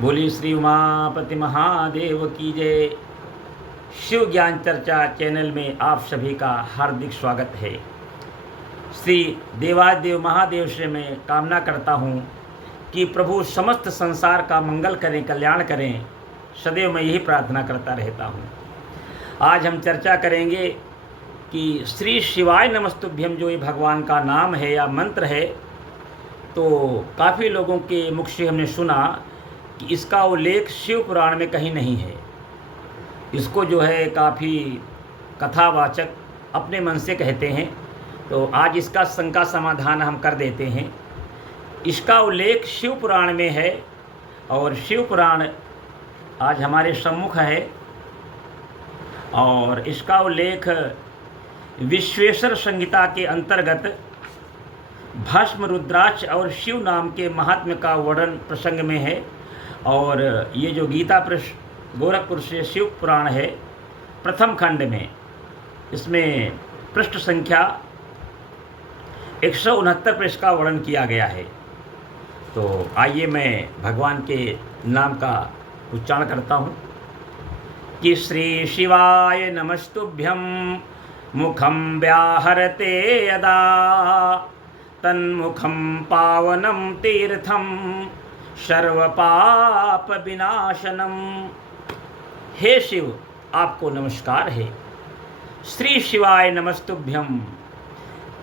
बोली श्री उमापति महादेव की जय। शिव ज्ञान चर्चा चैनल में आप सभी का हार्दिक स्वागत है। श्री देवादेव महादेव से मैं कामना करता हूँ कि प्रभु समस्त संसार का मंगल करें, कल्याण करें। सदैव मैं यही प्रार्थना करता रहता हूँ। आज हम चर्चा करेंगे कि श्री शिवाय नमस्तुभ्यम जो ये भगवान का नाम है या मंत्र है, तो काफ़ी लोगों के मुख से हमने सुना कि इसका उल्लेख शिव पुराण में कहीं नहीं है। इसको जो है काफ़ी कथावाचक अपने मन से कहते हैं, तो आज इसका शंका समाधान हम कर देते हैं। इसका उल्लेख शिव पुराण में है और शिव पुराण आज हमारे सम्मुख है और इसका उल्लेख विश्वेश्वर संहिता के अंतर्गत भस्म, रुद्राक्ष और शिव नाम के महात्म्य का वर्णन प्रसंग में है। और ये जो गीता गोरखपुर से शिव पुराण है प्रथम खंड में, इसमें पृष्ठ संख्या 169 पर इसका वर्णन किया गया है। तो आइए मैं भगवान के नाम का उच्चारण करता हूँ कि श्री शिवाय नमस्तुभ्यं मुखं व्याहरते यदा तन्मुखं पावनं तीर्थं सर्वपाप विनाशनम। हे शिव, आपको नमस्कार है। श्री शिवाय नमस्तुभ्यम,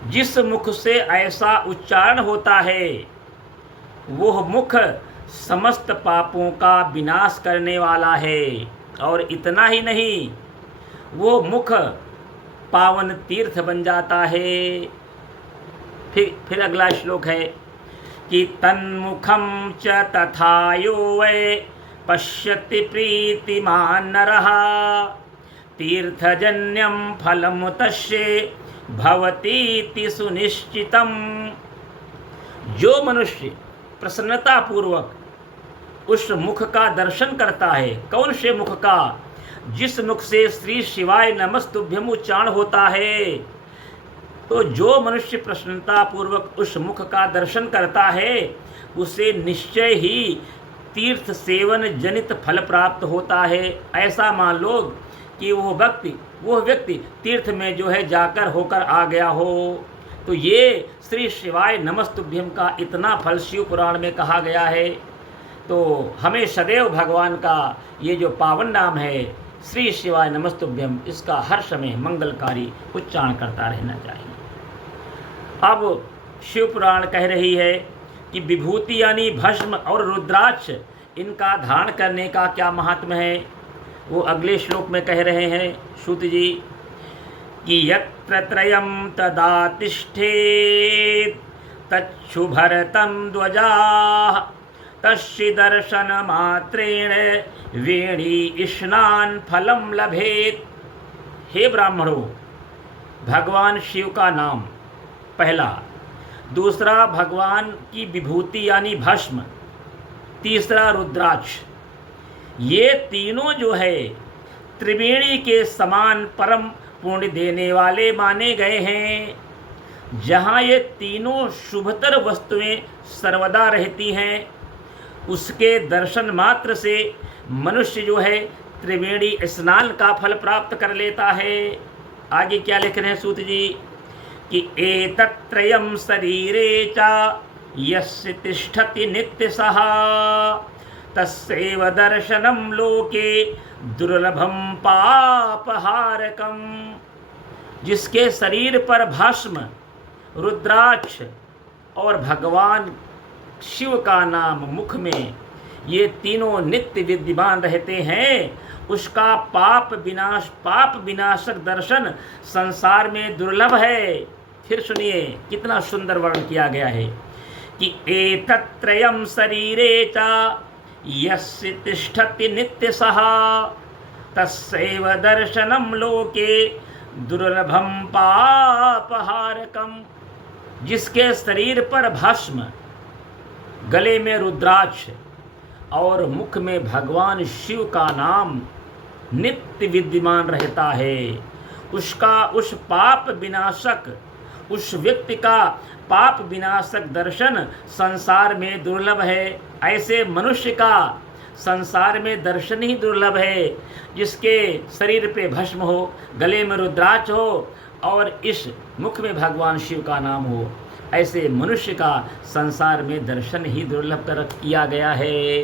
जिस मुख से ऐसा उच्चारण होता है वह मुख समस्त पापों का विनाश करने वाला है। और इतना ही नहीं, वो मुख पावन तीर्थ बन जाता है। फिर अगला श्लोक है कि तन्मुखं च तथा यो वै पश्यति प्रीतिमान् नरः तीर्थजन्यं फलं तस्य भवतीति सुनिश्चितम्। जो मनुष्य प्रसन्नतापूर्वक उस मुख का दर्शन करता है, कौन से मुख का? जिस मुख से श्री शिवाय नमस्तुभ्यम उच्चारण होता है, तो जो मनुष्य प्रसन्नतापूर्वक उस मुख का दर्शन करता है उसे निश्चय ही तीर्थ सेवन जनित फल प्राप्त होता है। ऐसा मान लो कि वो व्यक्ति तीर्थ में जो है जाकर होकर आ गया हो। तो ये श्री शिवाय नमस्तुभ्यम का इतना फल शिव पुराण में कहा गया है। तो हमें सदैव भगवान का ये जो पावन नाम है श्री शिवाय नमस्तुभ्यम, इसका हर समय मंगलकारी उच्चारण करता रहना चाहिए। अब शिव पुराण कह रही है कि विभूति यानी भस्म और रुद्राक्ष, इनका धारण करने का क्या महात्म्य है, वो अगले श्लोक में कह रहे हैं सूत जी कि यत्र त्रयं तदा तिष्ठेत् तच्छुभरतं ध्वजाः तस्य दर्शन मात्रेण वेणी स्नान फलम लभेत। हे ब्राह्मणों, भगवान शिव का नाम पहला, दूसरा भगवान की विभूति यानी भस्म, तीसरा रुद्राक्ष, ये तीनों जो है त्रिवेणी के समान परम पुण्य देने वाले माने गए हैं। जहाँ ये तीनों शुभतर वस्तुएं सर्वदा रहती हैं, उसके दर्शन मात्र से मनुष्य जो है त्रिवेणी स्नान का फल प्राप्त कर लेता है। आगे क्या लिख रहे हैं सूत जी कि एतत्त्रयं शरीरे च यस्य तिष्ठति नित्यसः तस्यैव दर्शनं लोके दुर्लभं पापहारकम्। जिसके शरीर पर भस्म, रुद्राक्ष और भगवान शिव का नाम मुख में ये तीनों नित्य विद्यमान रहते हैं, उसका पाप विनाशक दर्शन संसार में दुर्लभ है। फिर सुनिए कितना सुंदर वर्णन किया गया है कि एतत्त्रयं शरीरे च यस्य तिष्ठति नित्यसः तस्यैव दर्शनं लोके दुर्लभं पापहारकम्। जिसके शरीर पर भस्म, गले में रुद्राक्ष और मुख में भगवान शिव का नाम नित्य विद्यमान रहता है, उसका उस पाप विनाशक, उस व्यक्ति का पाप विनाशक दर्शन संसार में दुर्लभ है। ऐसे मनुष्य का संसार में दर्शन ही दुर्लभ है। जिसके शरीर पे भस्म हो, गले में रुद्राक्ष हो और इस मुख में भगवान शिव का नाम हो, ऐसे मनुष्य का संसार में दर्शन ही दुर्लभ कर किया गया है।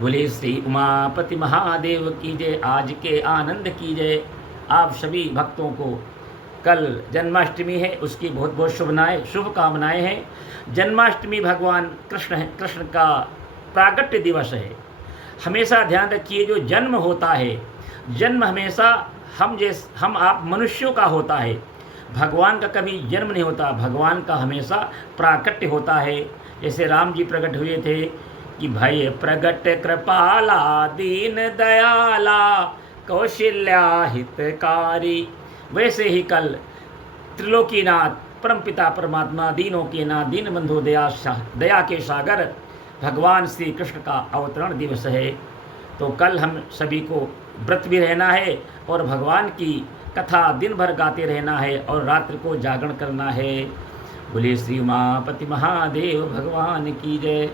बोले श्री उमापति महादेव की जय। आज के आनंद की जय। आप सभी भक्तों को कल जन्माष्टमी है, उसकी बहुत बहुत शुभकामनाएं हैं। जन्माष्टमी भगवान कृष्ण का प्रागट्य दिवस है। हमेशा ध्यान रखिए, जो जन्म होता है, जन्म हमेशा हम आप मनुष्यों का होता है। भगवान का कभी जन्म नहीं होता, भगवान का हमेशा प्राकट्य होता है। जैसे राम जी प्रकट हुए थे कि भय प्रगट कृपाला दीन दयाला कौशल्या हितकारी, वैसे ही कल त्रिलोकीनाथ परमपिता परमात्मा दीनों के नाथ दीन बंधु दया के सागर भगवान श्री कृष्ण का अवतरण दिवस है। तो कल हम सभी को व्रत भी रहना है और भगवान की कथा दिन भर गाते रहना है और रात्रि को जागरण करना है। बोले श्री उमापति महादेव भगवान की जय।